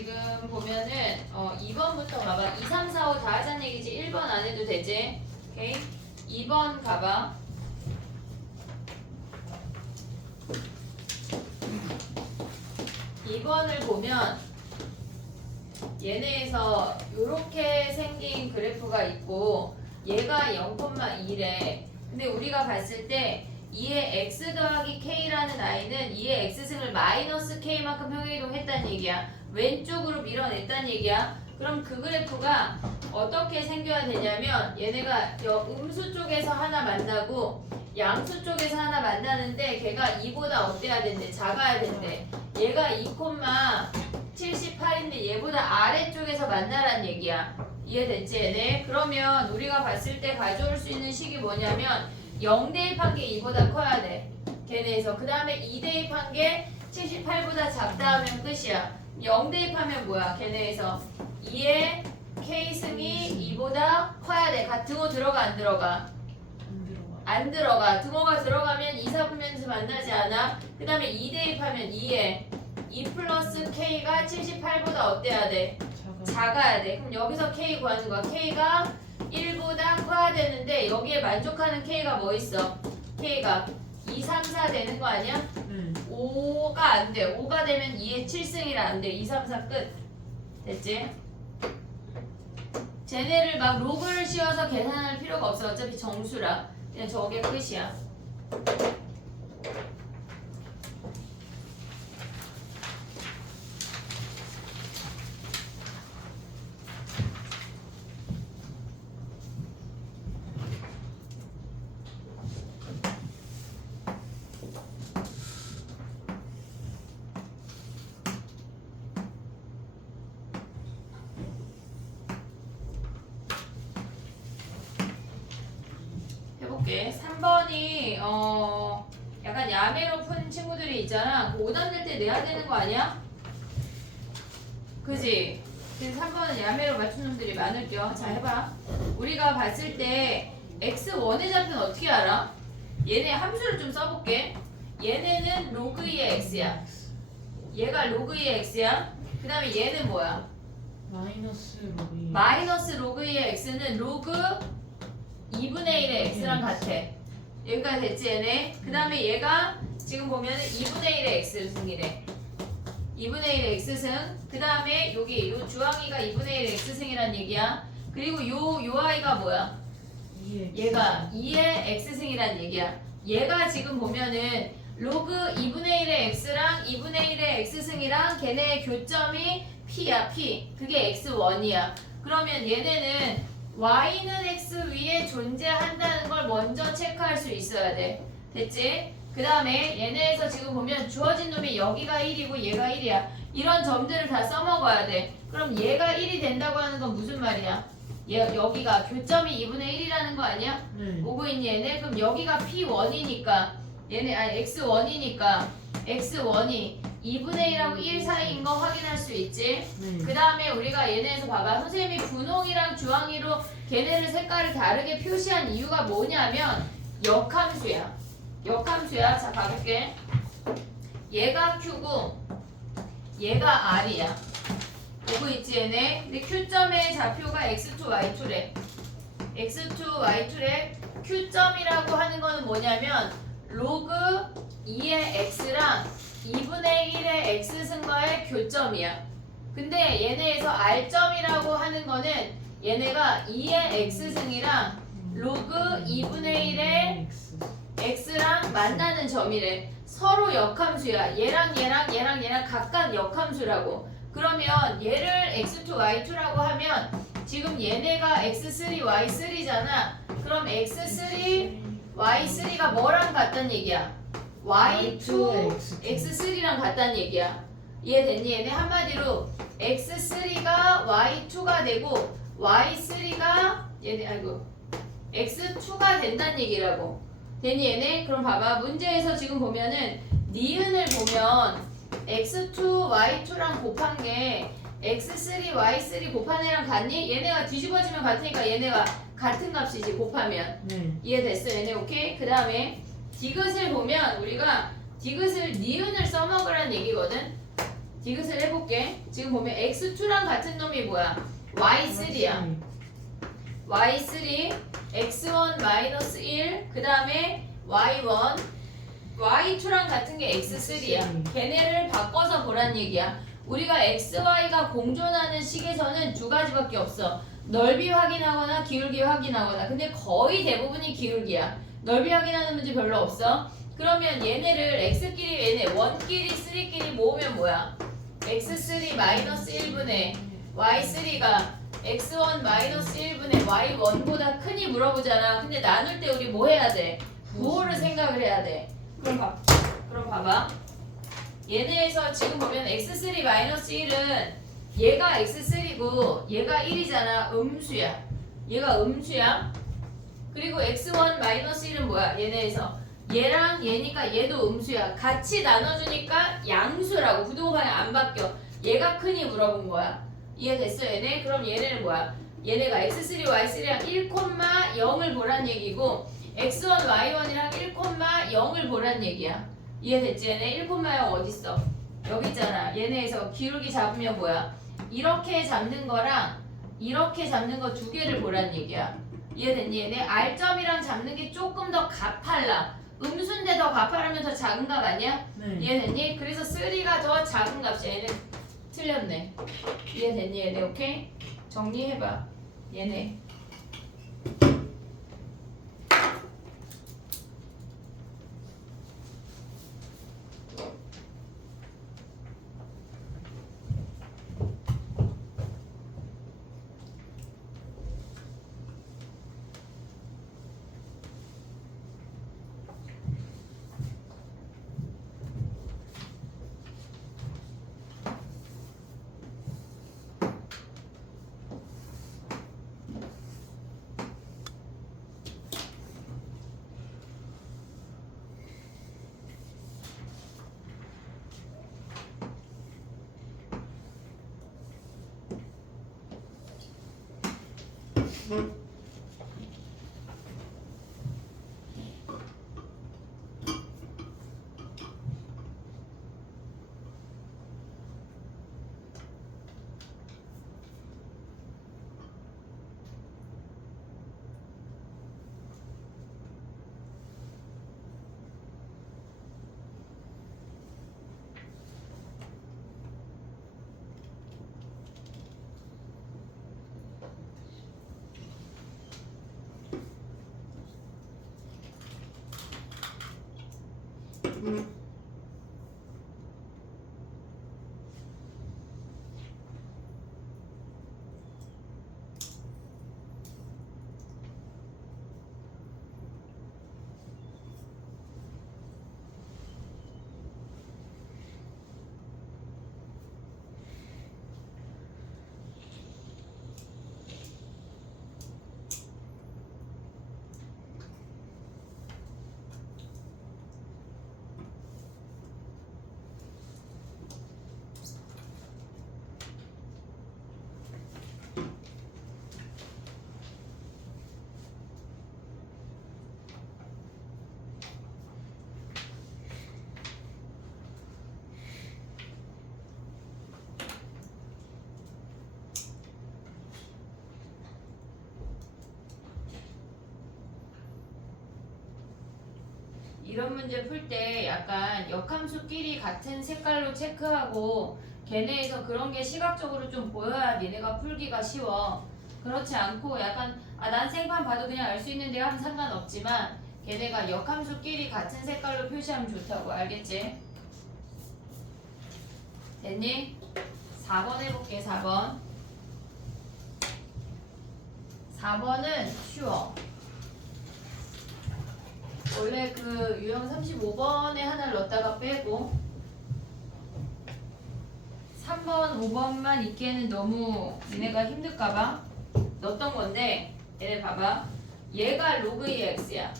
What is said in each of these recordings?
지금 보면은 2번부터 가봐. 2, 3, 4, 5 다 하자는 얘기지. 1번 안 해도 되지. 오케이? 2번 가봐. 2번을 보면 얘네에서 이렇게 생긴 그래프가 있고 얘가 0,2래. 근데 우리가 봤을 때 2의 x 더하기 k라는 i는 2의 x승을 마이너스 k만큼 평행이동했다는 얘기야. 왼쪽으로 밀어냈다는 얘기야. 그럼 그 그래프가 어떻게 생겨야 되냐면 얘네가 음수 쪽에서 하나 만나고 양수 쪽에서 하나 만나는데 걔가 2보다 어때야 된대? 작아야 된대. 얘가 2,78인데 얘보다 아래쪽에서 만나란 얘기야. 이해됐지 얘네? 그러면 우리가 봤을 때 가져올 수 있는 식이 뭐냐면 0 대입한 게 2보다 커야 돼. 걔네에서. 그 다음에 2 대입한 게 78보다 작다 하면 끝이야. 0 대입하면 뭐야? 걔네에서 2의 k승이 2보다 커야 돼. 등호 들어가 안 들어가? 안 들어가. 등호가 들어가면 2, 4분면에서 만나지 않아? 그 다음에 2 대입하면 2에 2 플러스 k가 78보다 어때야 돼? 작아야 돼. 그럼 여기서 k 구하는 거야. k가 1보다 커야 되는데 여기에 만족하는 k가 뭐 있어? k가 2, 3, 4 되는 거 아니야? 5가 안 돼. 5가 되면 2의 7승이라 안 돼. 2, 3, 4 끝. 됐지? 쟤네를 막 로그를 씌워서 계산할 필요가 없어. 어차피 정수라. 그냥 저게 끝이야. 해볼게. 3번이 약간 야매로 푼 친구들이 있잖아. 그 오답 낼 때 내야 되는 거 아니야? 그지? 그래서 3번은 야매로 맞춘 놈들이 많을겨. 자 해봐. 우리가 봤을 때 x1의 좌표는 어떻게 알아? 얘네 함수를 좀 써볼게. 얘네는 로그 2의 x야. 얘가 로그 2의 x야. 그 다음에 얘는 뭐야? 마이너스 로그 2의 x는 로그 2분의 1의 x랑 같아. 여기까지 됐지 얘네? 그 다음에 얘가 지금 보면 2분의 1의 x승이래. 2분의 1의 x승. 그 다음에 여기 요 주황이가 2분의 1의 x승이란 얘기야. 그리고 요 아이가 뭐야? 얘가 2의 x승이란 얘기야. 얘가 지금 보면은 로그 2분의 1의 x랑 2분의 1의 x승이랑 걔네의 교점이 p야. p. 그게 x1이야. 그러면 얘네는 y는 x 위에 존재한다는 걸 먼저 체크할 수 있어야 돼. 됐지? 그 다음에 얘네에서 지금 보면 주어진 놈이 여기가 1이고 얘가 1이야. 이런 점들을 다 써먹어야 돼. 그럼 얘가 1이 된다고 하는 건 무슨 말이야? 여기가 교점이 2분의 1이라는 거 아니야? 오고 있니 얘네? 그럼 여기가 p1이니까 얘네 x1이니까 x1이 2분의 1하고 1 사이인 거 확인할 수 있지? 그 다음에 우리가 얘네에서 봐봐. 선생님이 분홍이랑 주황이로 걔네를 색깔을 다르게 표시한 이유가 뭐냐면 역함수야. 역함수야. 자 가볼게. 얘가 Q고 얘가 R이야. 보고 있지 얘네? 근데 Q점의 좌표가 X2, Y2래. X2, Y2래. Q점이라고 하는 거는 뭐냐면 로그 2의 X랑 2분의 1의 x승과의 교점이야. 근데 얘네에서 r점이라고 하는 거는 얘네가 2의 x승이랑 로그 2분의 1의 x랑 만나는 점이래. 서로 역함수야. 얘랑 각각 역함수라고. 그러면 얘를 x2, y2라고 하면 지금 얘네가 x3, y3잖아. 그럼 x3, y3가 뭐랑 같단 얘기야? y2, x3랑 같다는 얘기야. 이해됐니? 얘네 한마디로 x3가 y2가 되고 y3가 얘네 x2가 된다는 얘기라고. 됐니 얘네? 그럼 봐봐. 문제에서 지금 보면은 니은을 보면 x2, y2랑 곱한 게 x3, y3 곱한 애랑 같니? 얘네가 뒤집어지면 같으니까 얘네가 같은 값이지 곱하면. 이해됐어 얘네? 오케이? 그 다음에 디귿을 보면 우리가 디귿을 니은을 써먹으라는 얘기거든. 디귿을 해볼게. 지금 보면 x2랑 같은 놈이 뭐야? y3야. y3, x1 마이너스 1, 그 다음에 y1, y2랑 같은 게 x3야. 걔네를 바꿔서 보란 얘기야. 우리가 xy가 공존하는 식에서는 두 가지밖에 없어. 넓이 확인하거나 기울기 확인하거나. 근데 거의 대부분이 기울기야. 넓이 확인하는 문제 별로 없어. 그러면 얘네를 x끼리 얘네 1끼리 3끼리 모으면 뭐야? x3 마이너스 1분의 y3가 x1 마이너스 1분의 y1보다 크니 물어보잖아. 근데 나눌 때 우리 뭐 해야 돼? 부호를 생각을 해야 돼. 그럼 봐봐. 얘네에서 지금 보면 x3 마이너스 1은 얘가 x3고 얘가 1이잖아. 음수야. 얘가 음수야. 그리고 x1 마이너스 1은 뭐야? 얘네에서 얘랑 얘니까 얘도 음수야. 같이 나눠주니까 양수라고. 부등호 방향 안 바뀌어. 얘가 크니 물어본 거야. 이해됐어 얘네? 그럼 얘네는 뭐야? 얘네가 x3, y3랑 1,0을 보란 얘기고 x1, y1이랑 1,0을 보란 얘기야. 이해됐지 얘네? 1,0 어딨어? 여기 있잖아. 얘네에서 기울기 잡으면 뭐야? 이렇게 잡는 거랑 이렇게 잡는 거 두 개를 보란 얘기야. 이해됐니 얘네? R점이랑 잡는 게 조금 더 가팔라. 음수인데 더 가파르면 더 작은 값 아니야? 네. 이해됐니? 그래서 3가 더 작은 값이야. 얘는 틀렸네. 이해됐니 얘네? 오케이? 정리해봐. 얘네. 이런 문제 풀 때 약간 역함수끼리 같은 색깔로 체크하고 걔네에서 그런 게 시각적으로 좀 보여야 니네가 풀기가 쉬워. 그렇지 않고 약간 난 생판 봐도 그냥 알 수 있는데 하면 상관없지만 걔네가 역함수끼리 같은 색깔로 표시하면 좋다고. 알겠지? 됐니? 4번 해볼게. 4번. 4번은 쉬워. 원래 그 유형 35번에 하나를 넣었다가 빼고 3번, 5번만 있기에는 너무 니네가 힘들까봐 넣었던 건데 얘네 봐봐. 얘가 로그 2x야.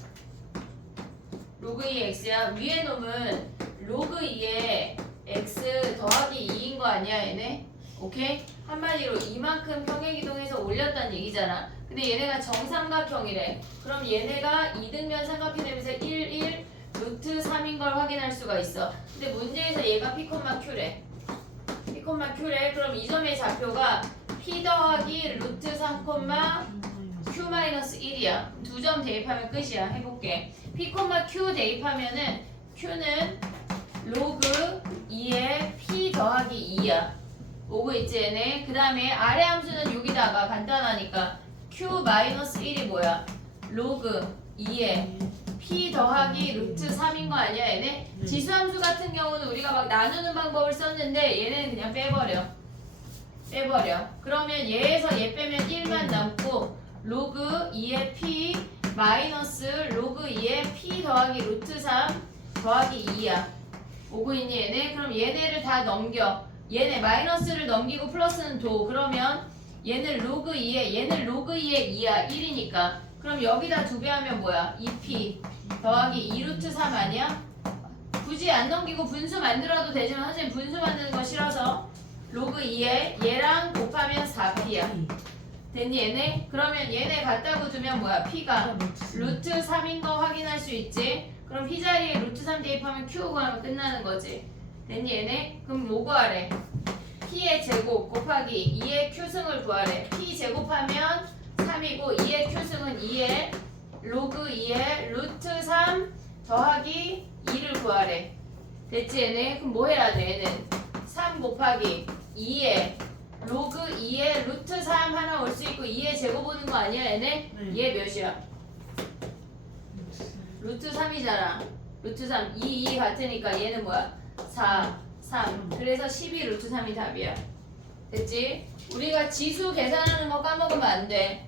로그 2x야. 위에 놈은 로그 2에 x 더하기 2인 거 아니야 얘네? 오케이? 한마디로 이만큼 평행이동해서 올렸다는 얘기잖아. 근데 얘네가 정삼각형이래. 그럼 얘네가 이등변 삼각형 되면서 1, 1, 루트 3인 걸 확인할 수가 있어. 근데 문제에서 얘가 P, Q래. P, Q래. 그럼 이 점의 좌표가 P 더하기 루트 3, Q-1이야. 두 점 대입하면 끝이야. 해볼게. P, Q 대입하면은 Q는 로그 2에 P 더하기 2야. 오고 있지 얘네. 그 다음에 아래 함수는 여기다가 간단하니까 Q-1이 뭐야? 로그 2에 P 더하기 루트 3인 거 아니야 얘네? 지수함수 같은 경우는 우리가 막 나누는 방법을 썼는데 얘는 그냥 빼버려. 그러면 얘에서 얘 빼면 1만 남고 로그 2의 P 마이너스 로그 2의 P 더하기 루트 3 더하기 2야. 오고 있니 얘네? 그럼 얘네를 다 넘겨. 얘네 마이너스를 넘기고 플러스는 도. 그러면 얘는 로그 2에 얘는 로그 2의 2야. 1이니까. 그럼 여기다 2배 하면 뭐야? 2P 더하기 2루트 3 아니야? 굳이 안 넘기고 분수 만들어도 되지만 선생님 분수 만드는 거 싫어서 로그 2에 얘랑 곱하면 4P야. 됐니 얘네? 그러면 얘네 갖다고 두면 뭐야? P가 루트 3인 거 확인할 수 있지? 그럼 P 자리에 루트 3 대입하면 Q 구하면 끝나는 거지. 됐니 얘네? 그럼 뭐 구하래? P의 제곱 곱하기 2의 Q승을 구하래. P 제곱하면 3이고 2의 Q승은 2의 로그 2의 루트 3 더하기 2를 구하래. 됐지 얘네? 그럼 뭐 해야 돼 얘는? 3 곱하기 2의 로그 2의 루트 3 하나 올 수 있고 2의 제곱 오는 거 아니야 얘네? 얘 몇이야? 루트 3이잖아. 루트 3 2 같으니까 얘는 뭐야? 4 3 그래서 12 루트 3이 답이야. 됐지? 우리가 지수 계산하는 거 까먹으면 안 돼.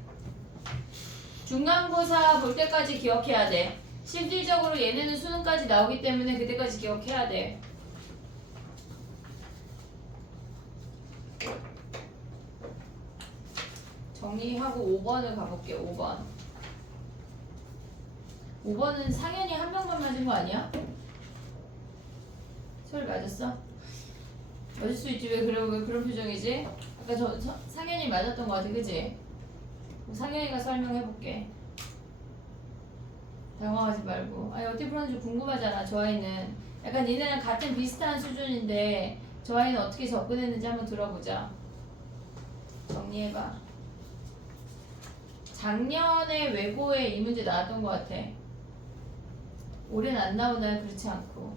중간고사 볼 때까지 기억해야 돼. 실질적으로 얘네는 수능까지 나오기 때문에 그때까지 기억해야 돼. 정리하고 5번을 가볼게. 5번은 상현이 한 명만 맞은 거 아니야? 소리 맞았어? 맞을 수 있지. 왜 그런 표정이지? 아까 상현이 맞았던 거 같아. 그지? 상현이가 설명해볼게. 당황하지 말고. 아니 어떻게 풀었는지 궁금하잖아. 저 아이는 약간 니네랑 같은 비슷한 수준인데 저 아이는 어떻게 접근했는지 한번 들어보자. 정리해봐. 작년에 외고에 이 문제 나왔던 것 같아. 올해는 안 나오나요? 그렇지 않고.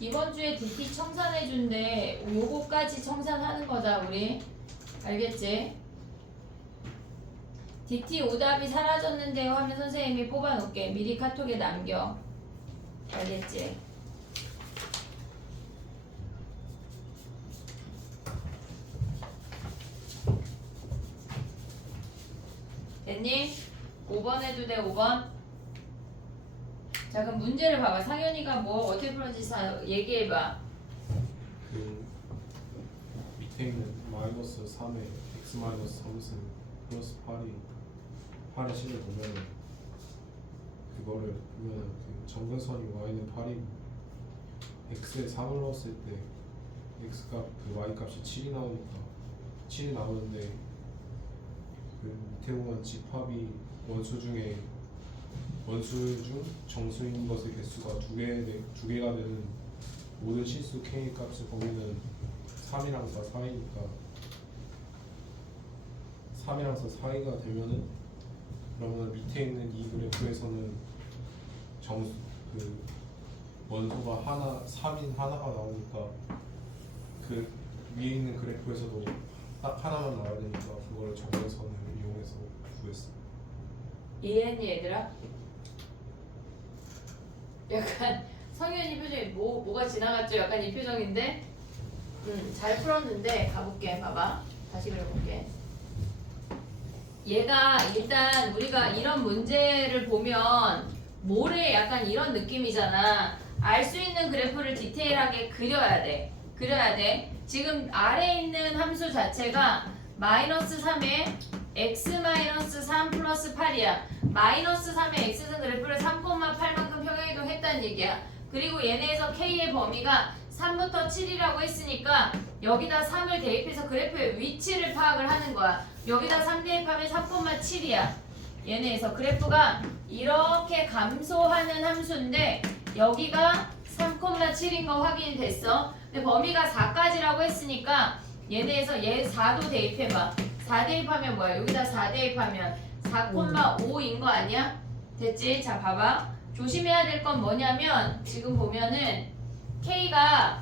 이번 주에 DT 청산해준대. 요거까지 청산하는 거다 우리. 알겠지? DT 오답이 사라졌는데요 하면 선생님이 뽑아놓을게. 미리 카톡에 남겨. 알겠지? 됐니? 5번 해도 돼. 5번. 자 그럼 문제를 봐봐. 상현이가 뭐 어떻게 풀었는지 얘기해봐. 그 밑에 있는 마이너스 3에 x 마이너스 3승 플러스 8의 식을 보면 그거를 보면 그 정근선이 y는 8이고 x에 3을 넣었을 때 x 값 그 y 값이 7이 나오니까 7이 나오는데 그 밑에 보면 집합이 원수 중 정수인 것의 개수가 두 개가 되는 모든 실수 k 값을 보면은 3이랑 4 사이니까 3이랑 4 사이가 되면은 그러면 밑에 있는 이 그래프에서는 그 원소가 3인 하나가 나오니까 그 위에 있는 그래프에서도 딱 하나만 나와야 되니까 그걸 정근선을 이용해서 구했어. 이해했니 얘들아? 약간 성현이 표정이 뭐가 지나갔죠? 약간 이 표정인데 잘 풀었는데 가볼게. 봐봐. 다시 그려볼게. 얘가 일단 우리가 이런 문제를 보면 모래 약간 이런 느낌이잖아. 알 수 있는 그래프를 디테일하게 그려야 돼. 지금 아래에 있는 함수 자체가 마이너스 3에 x-3 플러스 8이야. 마이너스 3의 x승 그래프를 3,8만큼 평행이동 했다는 얘기야. 그리고 얘네에서 k의 범위가 3부터 7이라고 했으니까 여기다 3을 대입해서 그래프의 위치를 파악을 하는 거야. 여기다 3 대입하면 3,7이야. 얘네에서 그래프가 이렇게 감소하는 함수인데 여기가 3,7인 거 확인이 됐어. 근데 범위가 4까지라고 했으니까 얘네에서 얘 4도 대입해봐. 4 대입하면 뭐야? 여기다 4 대입하면 4,5인 거 아니야? 됐지? 자 봐봐. 조심해야 될 건 뭐냐면 지금 보면은 K가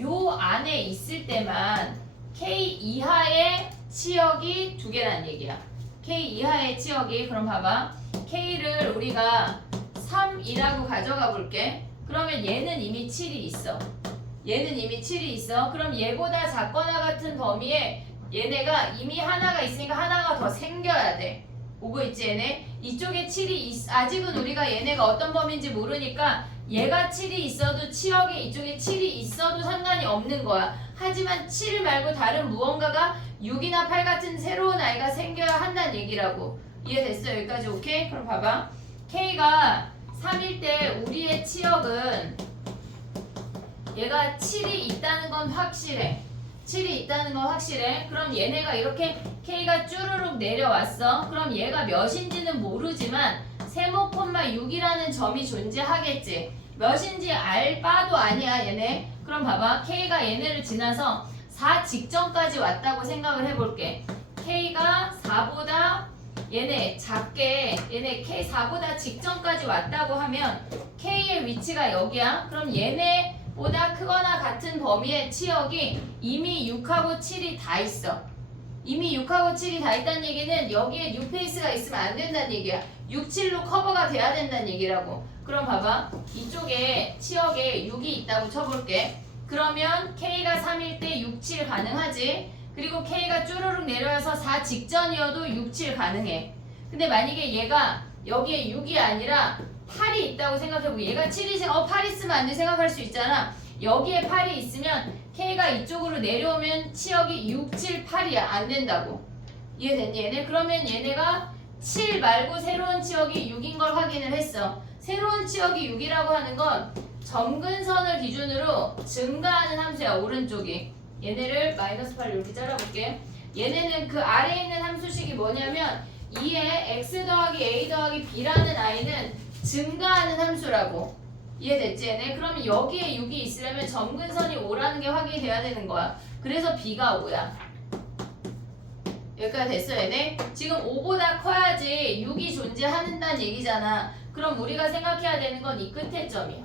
요 안에 있을 때만 K 이하의 치역이 2개란 얘기야. K 이하의 치역이 그럼 봐봐. K를 우리가 3이라고 가져가 볼게. 그러면 얘는 이미 7이 있어. 얘는 이미 7이 있어. 그럼 얘보다 작거나 같은 범위에 얘네가 이미 하나가 있으니까 하나가 더 생겨야 돼. 오고 있지 얘네? 이쪽에 7이 아직은 우리가 얘네가 어떤 범위인지 모르니까 얘가 7이 있어도 치역에 이쪽에 7이 있어도 상관이 없는 거야. 하지만 7 말고 다른 무언가가 6이나 8 같은 새로운 아이가 생겨야 한다는 얘기라고. 이해됐어? 여기까지 오케이? 그럼 봐봐. K가 3일 때 우리의 치역은 얘가 7이 있다는 건 확실해. 7이 있다는 건 확실해. 그럼 얘네가 이렇게 K가 쭈루룩 내려왔어. 그럼 얘가 몇인지는 모르지만 세모, 6이라는 점이 존재하겠지. 몇인지 알 바도 아니야 얘네. 그럼 봐봐. K가 얘네를 지나서 4 직전까지 왔다고 생각을 해볼게. K가 4보다 얘네 작게 얘네 K4보다 직전까지 왔다고 하면 K의 위치가 여기야. 그럼 얘네보다 크거나 같은 범위의 치역이 이미 6하고 7이 다 있어. 이미 6하고 7이 다 있다는 얘기는 여기에 뉴페이스가 있으면 안 된다는 얘기야. 6, 7로 커버가 돼야 된다는 얘기라고. 그럼 봐봐. 이쪽에 치역에 6이 있다고 쳐볼게. 그러면 K가 3일 때 6, 7 가능하지. 그리고 K가 쭈루룩 내려와서 4 직전이어도 6, 7 가능해. 근데 만약에 얘가 여기에 6이 아니라 8이 있다고 생각해보고 얘가 7이 8 있으면 안 돼 생각할 수 있잖아. 여기에 8이 있으면 K가 이쪽으로 내려오면 치역이 6, 7, 8이야. 안 된다고. 이해됐니 얘네? 그러면 얘네가 7 말고 새로운 치역이 6인 걸 확인을 했어. 새로운 치역이 6이라고 하는 건 점근선을 기준으로 증가하는 함수야. 오른쪽이. 얘네를 -8 이렇게 잘라볼게. 얘네는 그 아래에 있는 함수식이 뭐냐면 2에 x 더하기 a 더하기 b라는 i는 증가하는 함수라고. 이해됐지 얘네? 그러면 여기에 6이 있으려면 점근선이 5라는 게 확인이 돼야 되는 거야. 그래서 b가 5야. 여기까지 됐어 얘네? 지금 5보다 커야지 6이 존재한다는 얘기잖아. 그럼 우리가 생각해야 되는 건 이 끝에 점이야.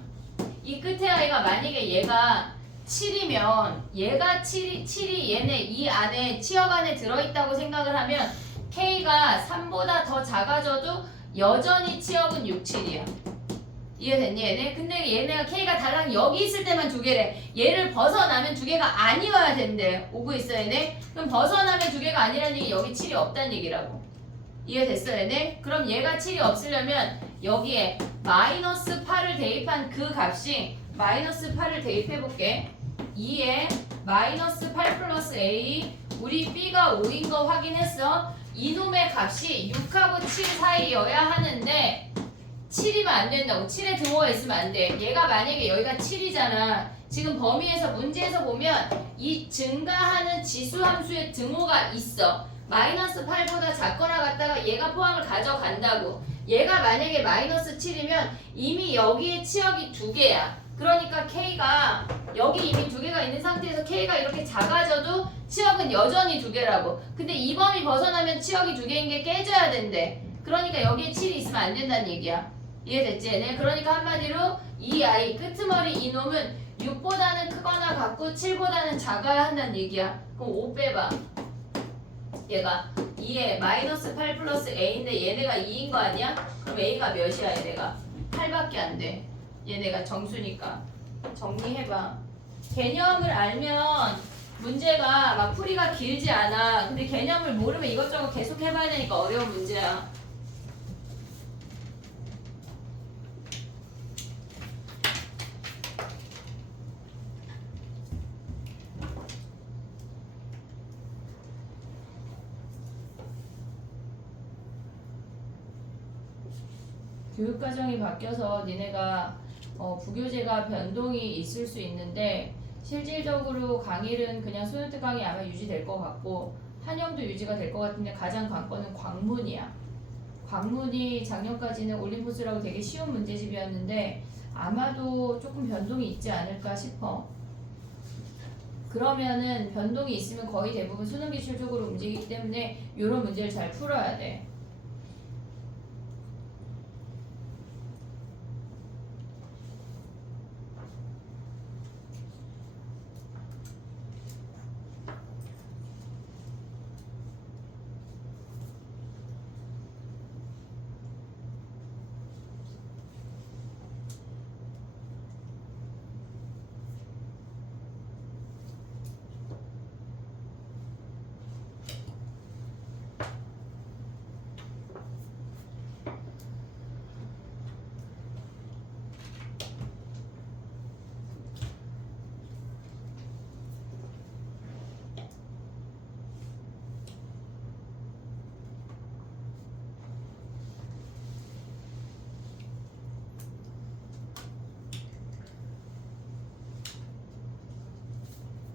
이 끝에 아이가 만약에 얘가 7이면 얘가 7이 얘네 이 안에 치역 안에 들어있다고 생각을 하면 K가 3보다 더 작아져도 여전히 치역은 6, 7이야. 이해됐니 얘네? 근데 얘네가 K가 다랑 여기 있을 때만 2개래. 얘를 벗어나면 2개가 아니어야 된대. 오고 있어 얘네? 그럼 벗어나면 2개가 아니라는 얘기 여기 7이 없다는 얘기라고. 이해됐어 얘네? 그럼 얘가 7이 없으려면 여기에 -8을 대입한 그 값이 -8을 대입해볼게. 2에 -8 플러스 a 우리 b가 5인 거 확인했어. 이놈의 값이 6하고 7 사이여야 하는데 7이면 안 된다고. 7에 등호가 있으면 안 돼. 얘가 만약에 여기가 7이잖아. 지금 범위에서 문제에서 보면 이 증가하는 지수 함수의 등호가 있어. -8보다 작거나 같다가 얘가 포함을 가져간다고. 얘가 만약에 -7이면 이미 여기에 치역이 2개야. 그러니까 K가 여기 이미 2개가 있는 상태에서 K가 이렇게 작아져도 치역은 여전히 2개라고. 근데 이 범위 벗어나면 치역이 2개인 게 깨져야 된대. 그러니까 여기에 7이 있으면 안 된다는 얘기야. 이해됐지 얘네? 그러니까 한마디로 이 아이 끄트머리 이놈은 6보다는 크거나 같고 7보다는 작아야 한다는 얘기야. 그럼 5 빼봐. 얘가 2에 -8 플러스 a인데 얘네가 2인 거 아니야? 그럼 a가 몇이야 얘네가? 8밖에 안 돼. 얘네가 정수니까. 정리해봐. 개념을 알면 문제가 막 풀이가 길지 않아. 근데 개념을 모르면 이것저것 계속 해봐야 되니까 어려운 문제야. 교육과정이 바뀌어서 니네가 부교재가 변동이 있을 수 있는데 실질적으로 강일은 그냥 소요특 강이 아마 유지될 것 같고 한영도 유지가 될 것 같은데 가장 관건은 광문이야. 광문이 작년까지는 올림포스라고 되게 쉬운 문제집이었는데 아마도 조금 변동이 있지 않을까 싶어. 그러면은 변동이 있으면 거의 대부분 수능 기출적으로 움직이기 때문에 이런 문제를 잘 풀어야 돼.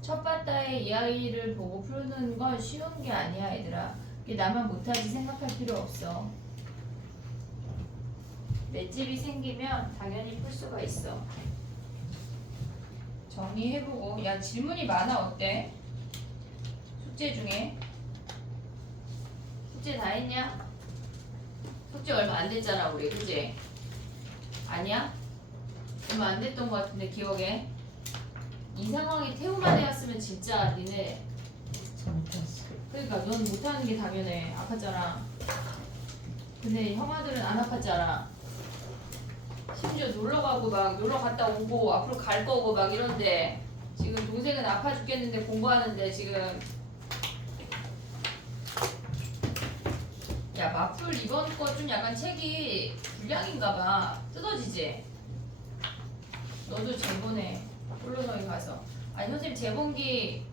첫 바다의 이야기를 보고 푸는 건 쉬운 게 아니야 얘들아. 이게 나만 못하지 생각할 필요 없어. 맷집이 생기면 당연히 풀 수가 있어. 정리해보고. 야 질문이 많아 어때? 숙제 중에 숙제 다 했냐? 숙제 얼마 안 됐잖아 우리 그지? 아니야? 얼마 안 됐던 것 같은데 기억에? 이 상황이 태우만 해왔으면 진짜 니네 잘못했어. 그러니까 넌 못하는 게 당연해. 아팠잖아. 근데 형아들은 안 아팠잖아. 심지어 놀러가고 막 놀러 갔다 오고 앞으로 갈 거고 막 이런데 지금 동생은 아파 죽겠는데 공부하는데 지금 야 마풀 이번 거 좀 약간 책이 불량인가 봐. 뜯어지지? 너도 재보내. 홀로서기 가서. 아니 선생님 재본기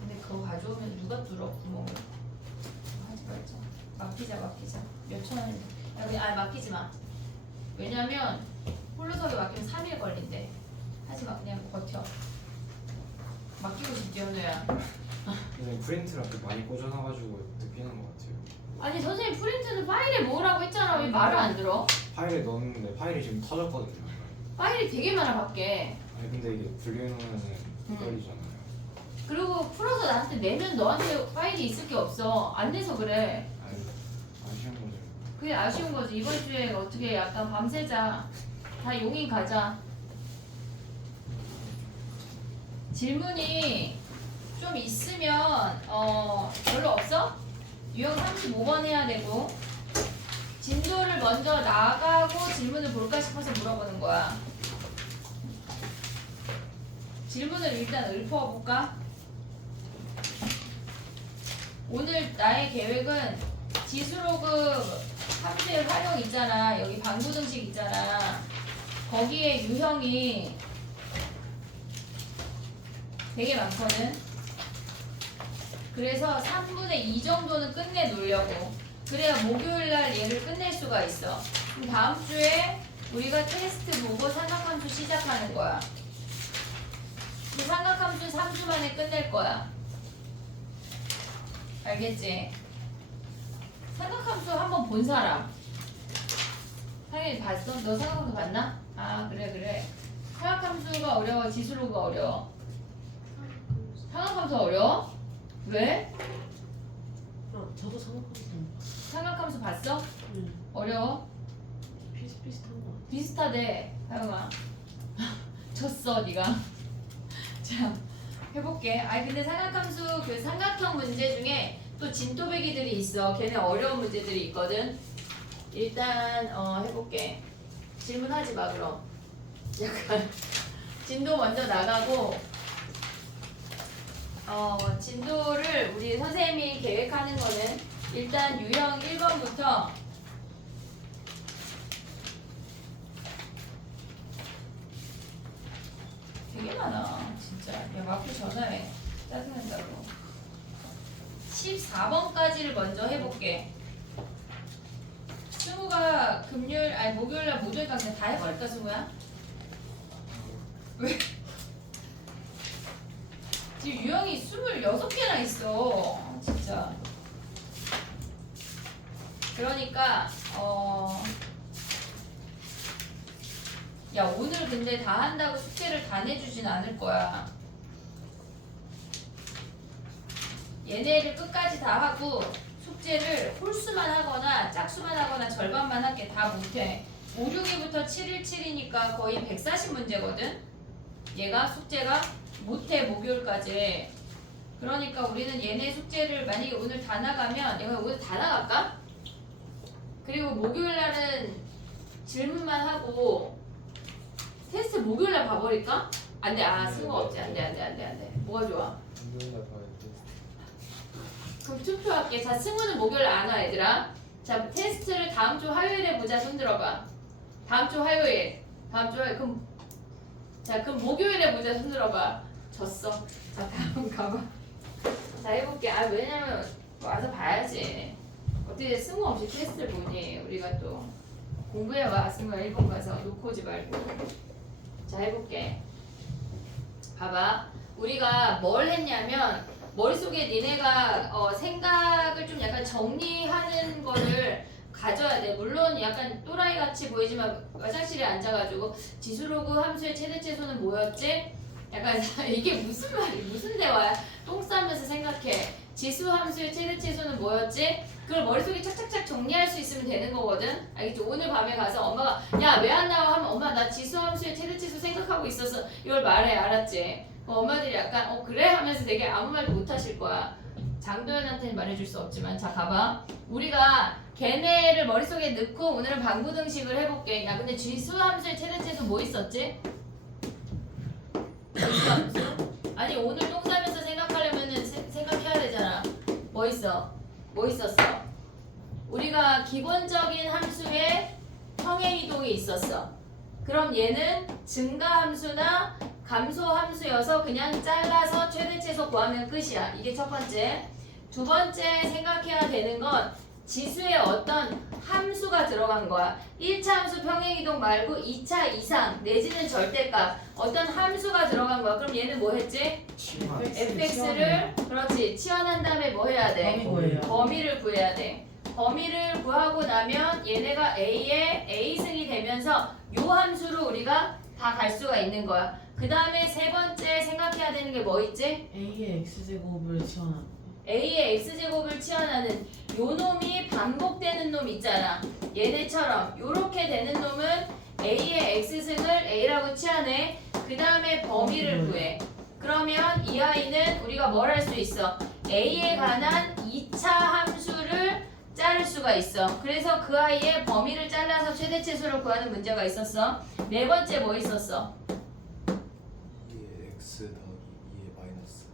근데 그거 가져오면 누가 뚫어 구멍을. 하지 말자. 맡기자. 몇천 원인데. 야 그냥 맡기지 마. 왜냐면 홀로서기 맡기면 3일 걸린대. 하지 마. 그냥 버텨. 맡기고 싶지 현우야. 선생님 프린트를 앞에 많이 꽂아놔가지고 느끼는 것 같아요. 아니 선생님 프린트는 파일에 모으라고 했잖아. 왜 말을 안 들어? 파일에 넣었는데 파일이 지금 터졌거든요. 파일이 되게 많아 밖에. 아니 근데 이게 분리해놓으면 헷갈리잖아요. 그리고 풀어서 나한테 내면 너한테 파일이 있을 게 없어. 안 내서 그래. 아니 아쉬운 거죠. 그게 아쉬운 거지. 이번 주에 어떻게 약간 밤새자. 다 용인 가자. 질문이 좀 있으면 별로 없어? 유형 35번 해야 되고 진도를 먼저 나가고 질문을 볼까 싶어서 물어보는 거야. 질문을 일단 읊어볼까? 오늘 나의 계획은 지수로그 함수의 활용 있잖아. 여기 방부등식 있잖아. 거기에 유형이 되게 많거든. 그래서 3분의 2 정도는 끝내놓으려고. 그래야 목요일날 얘를 끝낼 수가 있어. 그럼 다음 주에 우리가 테스트 보고 삼각함수 시작하는 거야. 그 삼각함수 3주 만에 끝낼 거야. 알겠지? 삼각함수 한번 본 사람. 당연히 봤어? 너 삼각함수 봤나? 아 그래. 삼각함수가 어려워? 지수로가 어려워? 삼각함수 어려워? 왜? 저도 생각하고 삼각함수 봤어? 응. 어려워? 비슷비슷한 거 같아. 비슷하대. 하영아. 졌어 네가. 자 해볼게. 아니 근데 삼각함수 그 삼각형 문제 중에 또 진토배기들이 있어. 걔네 어려운 문제들이 있거든. 일단 해볼게. 질문하지 마 그럼. 약간 진도 먼저 나가고 진도를 우리 선생님이 계획하는 거는 일단 유형 1번부터 되게 많아 진짜. 야 마크 전화해. 짜증난다고. 14번까지를 먼저 해볼게. 승우가 목요일날 모조일 강좌 다 해버릴까 승우야? 왜? 지금 유형이 26개나 있어. 진짜. 그러니까 야 오늘 근데 다 한다고 숙제를 다 내주진 않을 거야. 얘네를 끝까지 다 하고 숙제를 홀수만 하거나 짝수만 하거나 절반만 할게. 다 못해. 5, 6위부터 7일 7이니까 거의 140문제거든. 얘가 숙제가 못해 목요일까지. 그러니까 우리는 얘네 숙제를 만약에 오늘 다 나가면 얘가 오늘 다 나갈까? 그리고 목요일 날은 질문만 하고 테스트 목요일 날 봐버릴까? 안 돼. 아 승호 없지. 안 돼. 뭐가 좋아? 금요일날 봐야 돼. 그럼 투표할게. 자, 승우는 목요일 안 와, 얘들아. 자, 테스트를 다음 주 화요일에 보자. 손 들어봐. 다음 주 화요일. 그럼 목요일에 보자. 손 들어봐. 졌어. 자, 다음 가봐. 자, 해볼게. 아, 왜냐면 와서 봐야지. 어떻게 승우 없이 테스트를 보니? 우리가 또 공부해봐. 승우가 일본 가서 놓고 오지 말고. 자, 해볼게. 봐봐. 우리가 뭘 했냐면 머릿속에 니네가 생각을 좀 약간 정리하는 거를 가져야 돼. 물론 약간 또라이 같이 보이지만 화장실에 앉아가지고 지수로그 함수의 최대 최소는 뭐였지? 약간 이게 무슨 말이 무슨 대화야? 똥 싸면서 생각해. 지수 함수의 최대 최소는 뭐였지? 그걸 머릿속에 착착착 정리할 수 있으면 되는 거거든. 알겠지? 오늘 밤에 가서 엄마가 야 왜 안 나와 하면 엄마 나 지수 함수의 최대 최소 생각하고 있었어. 이걸 말해. 알았지? 엄마들이 약간 그래 하면서 되게 아무 말도 못 하실 거야. 장도연한테는 말해줄 수 없지만. 자 가봐. 우리가 걔네를 머릿속에 넣고 오늘은 방구등식을 해볼게. 야 근데 지수 함수의 최대 최소 뭐 있었지? 지수 함수? 아니 오늘 똥 싸면서 생각하려면은 생각해야 되잖아. 뭐 있어? 뭐 있었어? 우리가 기본적인 함수에 평행이동이 있었어. 그럼 얘는 증가함수나 감소함수여서 그냥 잘라서 최대 최소 구하면 끝이야. 이게 첫 번째. 두 번째 생각해야 되는 건 지수에 어떤 함수가 들어간 거야. 1차 함수 평행이동 말고 2차 이상 내지는 절대값 어떤 함수가 들어간 거야. 그럼 얘는 뭐 했지? 치환. fx를 그렇지 치환한 다음에 뭐 해야 돼? 범위 뭐예요? 범위를 구해야 돼. 범위를 구하고 나면 얘네가 a의 a승이 되면서 요 함수로 우리가 다 갈 수가 있는 거야. 그 다음에 세 번째 생각해야 되는 게 뭐 있지? A의 x제곱을 치환한 a의 x제곱을 치환하는 요 놈이 반복되는 놈 있잖아. 얘네처럼 요렇게 되는 놈은 a의 x승을 a라고 치환해. 그 다음에 범위를 구해. 그러면 이 아이는 우리가 뭘 할 수 있어? a에 관한 2차 함수를 자를 수가 있어. 그래서 그 아이의 범위를 잘라서 최대 최소를 구하는 문제가 있었어. 네 번째 뭐 있었어? 2의 x 더하기 2의 마이너스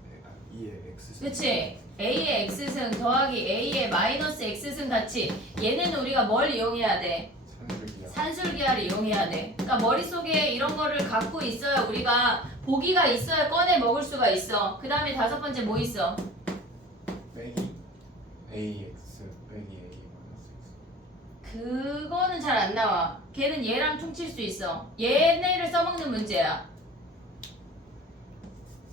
2의 x. 그치? a의 x승 더하기 a의 마이너스 x승 같이 얘네는 우리가 뭘 이용해야 돼? 산술기야. 산술기하를 이용해야 돼. 그러니까 머릿속에 이런 거를 갖고 있어야 우리가 보기가 있어야 꺼내 먹을 수가 있어. 그 다음에 다섯 번째 뭐 있어? 빼기 ax 빼기 a 마이너스 x. 그거는 잘 안 나와. 걔는 얘랑 퉁칠 수 있어. 얘네를 써먹는 문제야.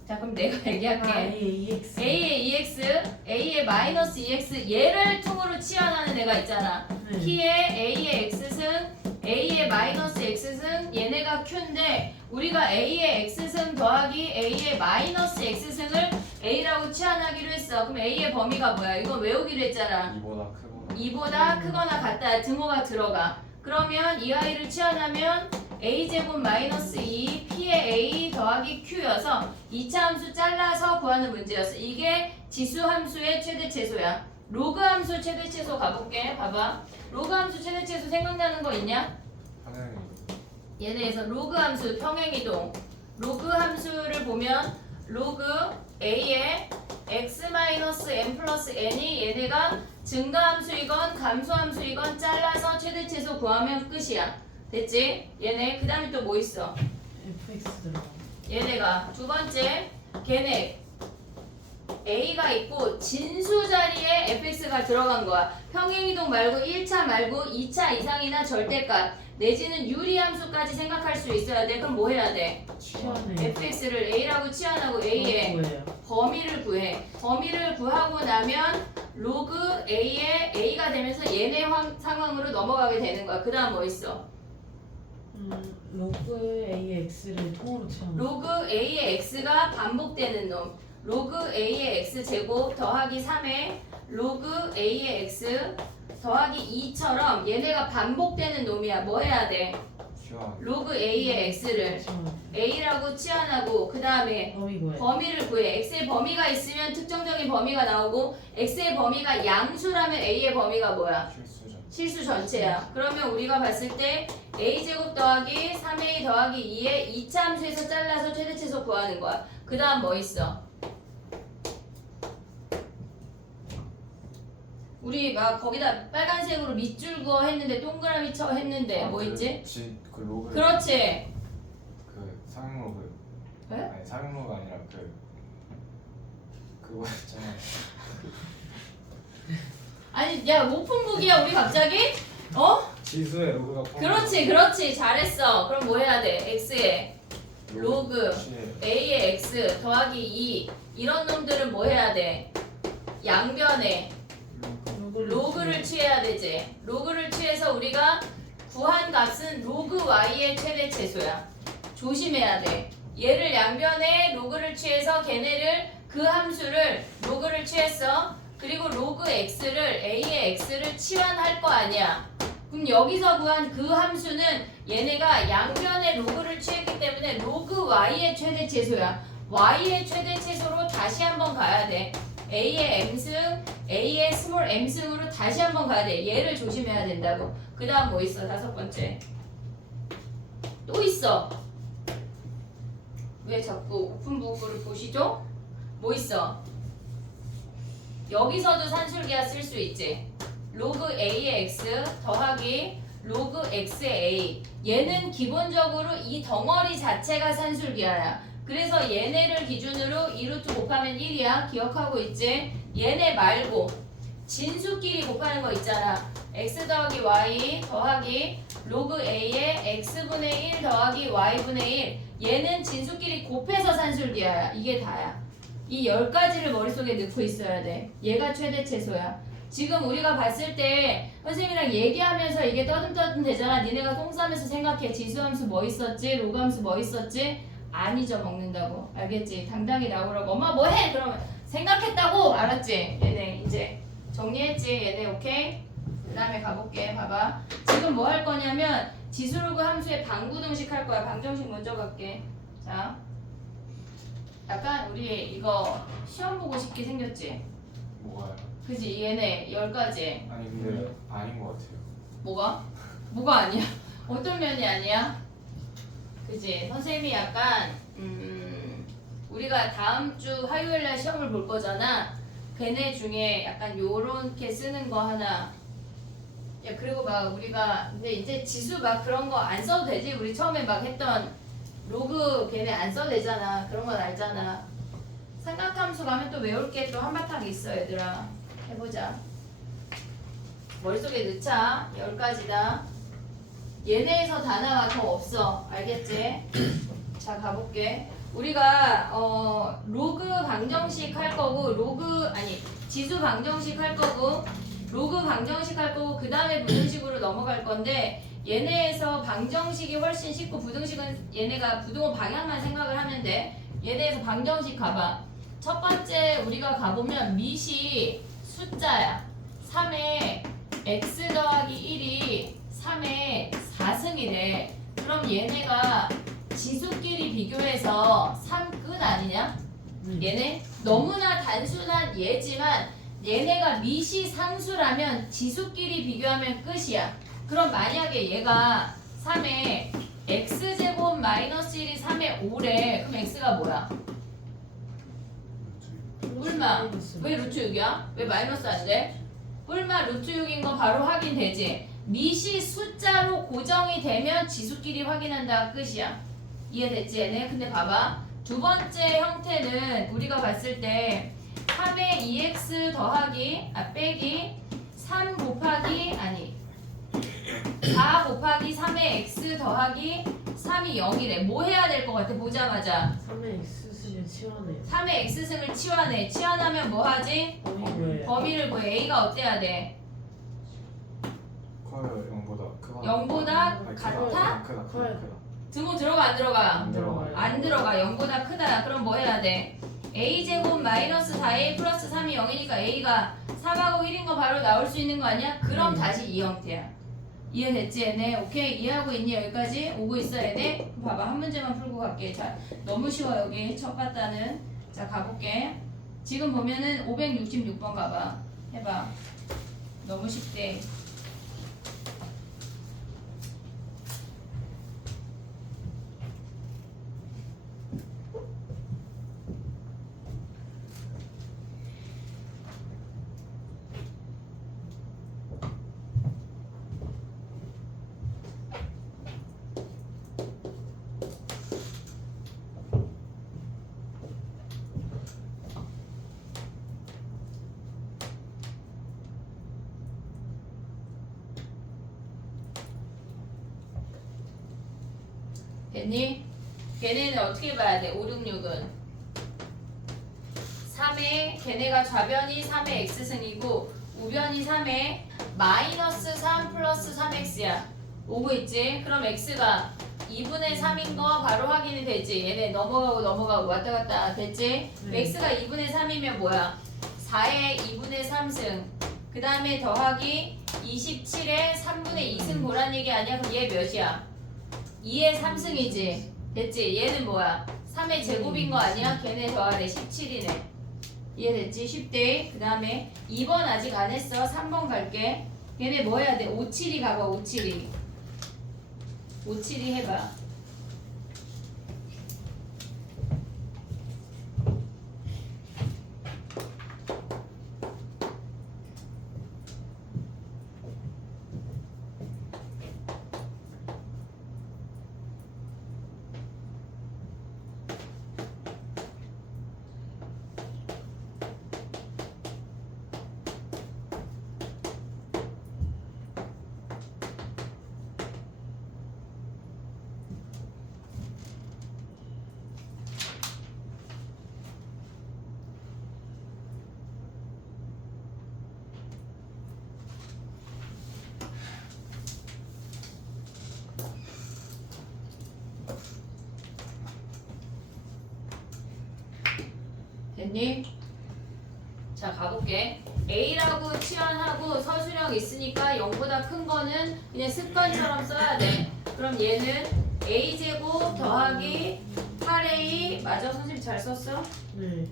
자 그럼 내가 얘기할게. A의 EX a의 EX, a의 마이너스 EX 얘를 통으로 치환하는 애가 있잖아. P의 a의 x승, a의 마이너스 x승 얘네가 Q인데 우리가 a의 x승 더하기 a의 마이너스 x승을 a라고 치환하기로 했어. 그럼 a의 범위가 뭐야? 이건 외우기로 했잖아. 2보다 크거나 2보다 크거나 같다. 등호가 들어가. 그러면 이 아이를 치환하면 a제곱 마이너스 2 p의 a 더하기 q여서 2차 함수 잘라서 구하는 문제였어. 이게 지수 함수의 최대 최소야. 로그 함수 최대 최소 가볼게. 봐봐. 로그 함수 최대 최소 생각나는 거 있냐? 하나의 얘네에서 로그 함수 평행이동. 로그 함수를 보면 로그 a의 x-n 플러스 n이 얘네가 증가함수이건 감소함수이건 잘라서 최대 최소 구하면 끝이야. 됐지? 얘네 그 다음에 또 뭐 있어? fx 들어가 얘네가 두 번째 걔네 A가 있고 진수 자리에 fx가 들어간 거야. 평행이동 말고 1차 말고 2차 이상이나 절대값 내지는 유리함수까지 생각할 수 있어야 돼. 그럼 뭐 해야 돼? 치환해. fx를 a라고 치환하고 a의 뭐예요? 범위를 구해. 범위를 구하고 나면 로그 a의 a가 되면서 얘네 상황으로 넘어가게 되는 거야. 그 다음 뭐 있어? 로그 AX를 통으로 치환. 로그 a의 x가 반복되는 놈. 로그 a의 x 제곱 더하기 3의 로그 a의 x 더하기 2처럼 얘네가 반복되는 놈이야. 뭐 해야 돼? 치환. 로그 a의 x를 a라고 치환하고 그 다음에 범위 뭐예요? 범위를 구해. x의 범위가 있으면 특정적인 범위가 나오고 x의 범위가 양수라면 a의 범위가 뭐야? 실수전. 실수 전체야. 그러면 우리가 봤을 때 a제곱 더하기 3a 더하기 2의 2차 함수에서 잘라서 최대치수 구하는 거야. 그 다음 뭐 있어? 우리 막 거기다 빨간색으로 밑줄 그어 했는데 동그라미 쳐 했는데 뭐 있지? 그 로그. 그렇지. 그 상용로그. 네? 아니 상용로가 아니라 그거 있잖아. 아니 야 오픈북이야 우리 갑자기? 어? 지수의 로그가 포함. 그렇지 잘했어. 그럼 뭐 해야 돼? x에 로그 a의 x 더하기 2 이런 놈들은 뭐 해야 돼? 양변에 로그를 취해야 되지. 로그를 취해서 우리가 구한 값은 로그 y의 최대 최소야. 조심해야 돼. 얘를 양변에 로그를 취해서 걔네를 그 함수를 로그를 취했어. 그리고 로그 x를 a의 x를 치환할 거 아니야. 그럼 여기서 구한 그 함수는 얘네가 양변에 로그를 취했기 때문에 로그 y의 최대 최소야. y의 최대 최소로 다시 한번 가야 돼. a의 m승, a의 스몰 m승으로 다시 한번 가야 돼. 얘를 조심해야 된다고. 그 다음 뭐 있어? 다섯 번째. 또 있어. 왜 자꾸 오픈북을 보시죠? 뭐 있어? 여기서도 산술기하 쓸 수 있지. 로그 a의 x 더하기 로그 x의 a. 얘는 기본적으로 이 덩어리 자체가 산술기하야. 그래서 얘네를 기준으로 2루트 곱하면 1이야. 기억하고 있지? 얘네 말고 진수끼리 곱하는 거 있잖아. x 더하기 y 더하기 로그 a의 x분의 1 더하기 y분의 1. 얘는 진수끼리 곱해서 산술기하야. 이게 다야. 이 10가지를 머릿속에 넣고 있어야 돼. 얘가 최대 최소야. 지금 우리가 봤을 때 선생님이랑 얘기하면서 이게 떠듬떠듬 되잖아. 니네가 똥 싸면서 생각해. 지수함수 뭐 있었지? 로그함수 뭐 있었지? 안 잊어먹는다고. 알겠지? 당당히 나오라고. 엄마 뭐 해? 그러면 생각했다고. 알았지? 얘네 이제 정리했지? 얘네 오케이? 그 다음에 가볼게. 봐봐. 지금 뭐 할 거냐면 지수로그 함수의 방구등식 할 거야. 방정식 먼저 갈게. 자, 약간 우리 이거 시험 보고 싶게 생겼지? 뭐가요? 그지? 얘네 10가지. 아니 근데 아닌 것 같아요. 뭐가? 뭐가 아니야? 어떤 면이 아니야? 그지? 선생님이 약간 우리가 다음 주 화요일날 시험을 볼 거잖아. 걔네 중에 약간 요렇게 쓰는 거 하나. 야 그리고 막 우리가 근데 이제 지수 막 그런 거 안 써도 되지. 우리 처음에 막 했던 로그 걔네 안 써도 되잖아. 그런 건 알잖아. 삼각함수 가면 또 외울 게 또 한바탕 있어 얘들아. 해보자. 머릿속에 넣자. 10가지다. 얘네에서 다 나와. 더 없어. 알겠지? 자 가볼게. 우리가 로그 방정식 할 거고 지수 방정식 할 거고 로그 방정식 할 거고 그 다음에 부등식으로 넘어갈 건데 얘네에서 방정식이 훨씬 쉽고 부등식은 얘네가 부등호 방향만 생각을 하면 돼. 얘네에서 방정식 가봐. 첫 번째 우리가 가보면 밑이 숫자야. 3에 x 더하기 1이 3의 4승이래. 그럼 얘네가 지수끼리 비교해서 3끝 아니냐? 얘네 너무나 단순한 예지만 얘네가 밑이 상수라면 지수끼리 비교하면 끝이야. 그럼 만약에 얘가 3에 x제곱 마이너스 1이 3에 5래. 그럼 x가 뭐야? 뿔마. 왜 루트 6이야? 왜 마이너스 안 돼? 뿔마 루트 6인 거 바로 확인되지? 밑이 숫자로 고정이 되면 지수끼리 확인한다 끝이야. 이해됐지 얘네? 근데 봐봐. 두 번째 형태는 우리가 봤을 때 3의 2x 더하기 빼기 3 곱하기 4 곱하기 3의 x 더하기 3이 0이래. 뭐 해야 될 것 같아? 보자마자 3의 x승을 치환해. 3의 x승을 치환해. 치환하면 뭐 하지? 범위 구해. 범위를 구해. a가 어때야 돼? 커요 0보다 크거나 0보다 아니, 같아? 크다 커요. 등호 들어가 안 들어가? 안 들어가요. 안 들어가. 0보다 크다. 그럼 뭐 해야 돼? a제곱 마이너스 4a 플러스 3이 0이니까 a가 3하고 1인 거 바로 나올 수 있는 거 아니야? 그럼 다시 이 형태야. 이해됐지 얘네? 오케이 이해하고 있니? 여기까지 오고 있어 얘네? 봐봐 한 문제만 풀고 갈게. 자 너무 쉬워 여기 첫 바다는. 자 가볼게. 지금 보면은 566번 가봐. 해봐. 너무 쉽대. 됐니? 걔네는 어떻게 봐야 돼? 5, 6, 6은 3의 걔네가 좌변이 3의 x승이고 우변이 3의 마이너스 3 플러스 3x야. 오고 있지? 그럼 x가 2분의 3인 거 바로 확인이 되지. 얘네 넘어가고 왔다 갔다 됐지? x가 2분의 3이면 뭐야? 4의 2분의 3승 그 다음에 더하기 27의 3분의 2승 보란 얘기 아니야? 그럼 얘 몇이야? 2의 3승이지. 됐지? 얘는 뭐야? 3의 제곱인 거 아니야? 걔네 더하래 17이네. 이해됐지? 쉽대. 그 다음에 2번 아직 안 했어. 3번 갈게. 얘네 뭐 해야 돼? 5, 7이 가봐. 5, 7이. 5, 7이 해봐. 됐니? 자 가볼게. A라고 치환하고 서술형 있으니까 0보다 큰 거는 그냥 습관처럼 써야 돼. 그럼 얘는 A제곱 더하기 8A 맞아? 선생님 잘 썼어? 네.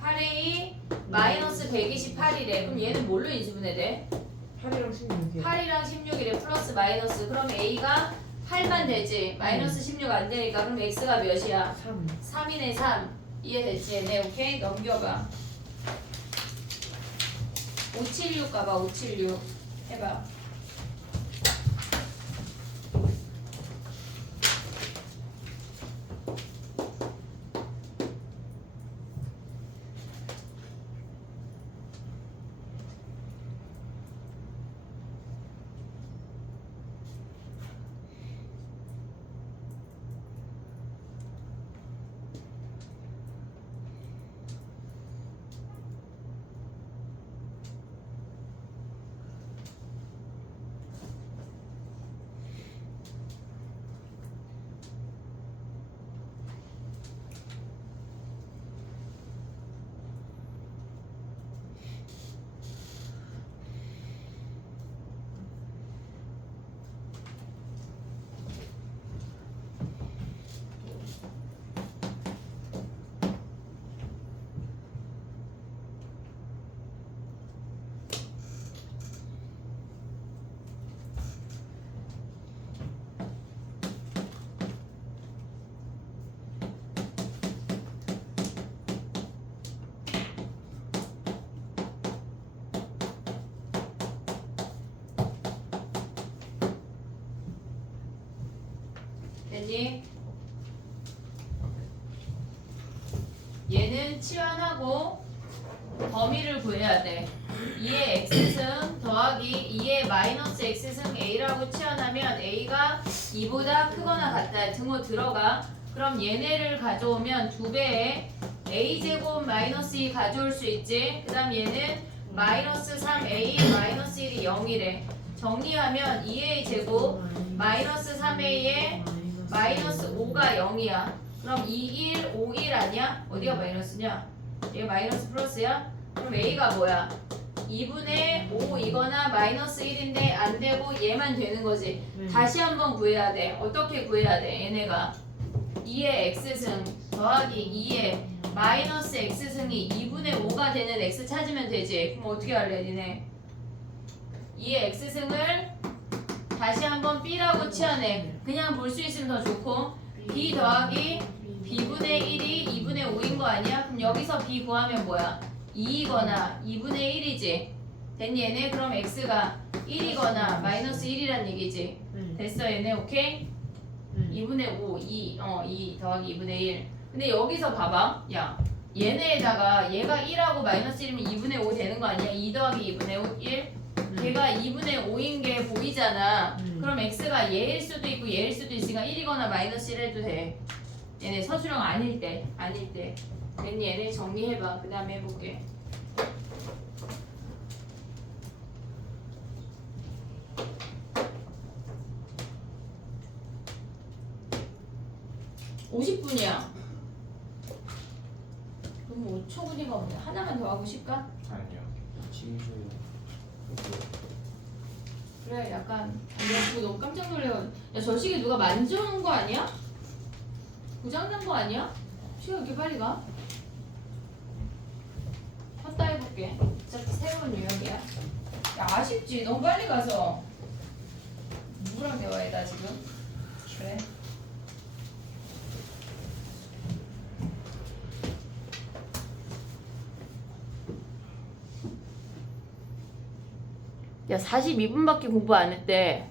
8A 마이너스 128이래. 그럼 얘는 뭘로 인수분해 돼? 8이랑 16이요. 8이랑 16이래. 플러스 마이너스. 그럼 A가 8만 되지. 마이너스 16 안 되니까. 그럼 X가 몇이야? 3. 3이네 3. 이해됐지? 네 오케이 넘겨봐. 576 가봐. 576 해봐. 됐니? 얘는 치환하고 범위를 구해야 돼. 2의 x승 더하기 2의 마이너스 x승 a라고 치환하면 a가 2보다 크거나 같다. 등호 들어가. 그럼 얘네를 가져오면 2배의 a제곱 마이너스 2 가져올 수 있지. 그 다음 얘는 마이너스 3a 마이너스 1이 0이래. 정리하면 2a 제곱 마이너스 3a에 마이너스 5가 0이야. 그럼 2, 1, 5, 1 아니야? 어디가 마이너스냐? 얘 마이너스 플러스야? 그럼 a가 뭐야? 2분의 5이거나 마이너스 1인데 안 되고 얘만 되는 거지. 다시 한번 구해야 돼. 어떻게 구해야 돼? 얘네가 2의 x승 더하기 2의 마이너스 x승이 2분의 5가 되는 x 찾으면 되지. 그럼 어떻게 할래 니네? 2의 x승을 다시 한번 b라고 치환해. 그냥 볼 수 있으면 더 좋고 b 더하기 b분의 1이 2분의 5인 거 아니야? 그럼 여기서 b 구하면 뭐야? 2이거나 2분의 1이지. 됐니 얘네? 그럼 x가 1이거나 마이너스 1이란 얘기지. 됐어 얘네 오케이? 2분의 5, 2 더하기 2분의 1. 근데 여기서 봐봐. 야 얘네에다가 얘가 1하고 마이너스 1이면 2분의 5 되는 거 아니야? 2 더하기 2분의 1? 걔가 2분의 5인 게 보이잖아. 그럼 x가 얘일 수도 있고 얘일 수도 있으니까 1이거나 마이너스 1 해도 돼. 얘네 서술형 아닐 때. 됐니 얘네 정리해봐. 그 다음에 해볼게. (50분이야) 그럼 5초분이가 없네. 하나만 더 하고 싶까? 아니요. 징조. 그래 약간 내가 그거 너무 깜짝 놀래요. 야 저 시계 누가 만져놓은 거 아니야? 고장난 거 아니야? 시계 왜 이렇게 빨리 가? 쳤다 해볼게. 어차피 새로운 유형이야. 야 아쉽지 너무 빨리 가서. 누구랑 대화해 나 지금? 그래. 야 42분밖에 공부 안 했대.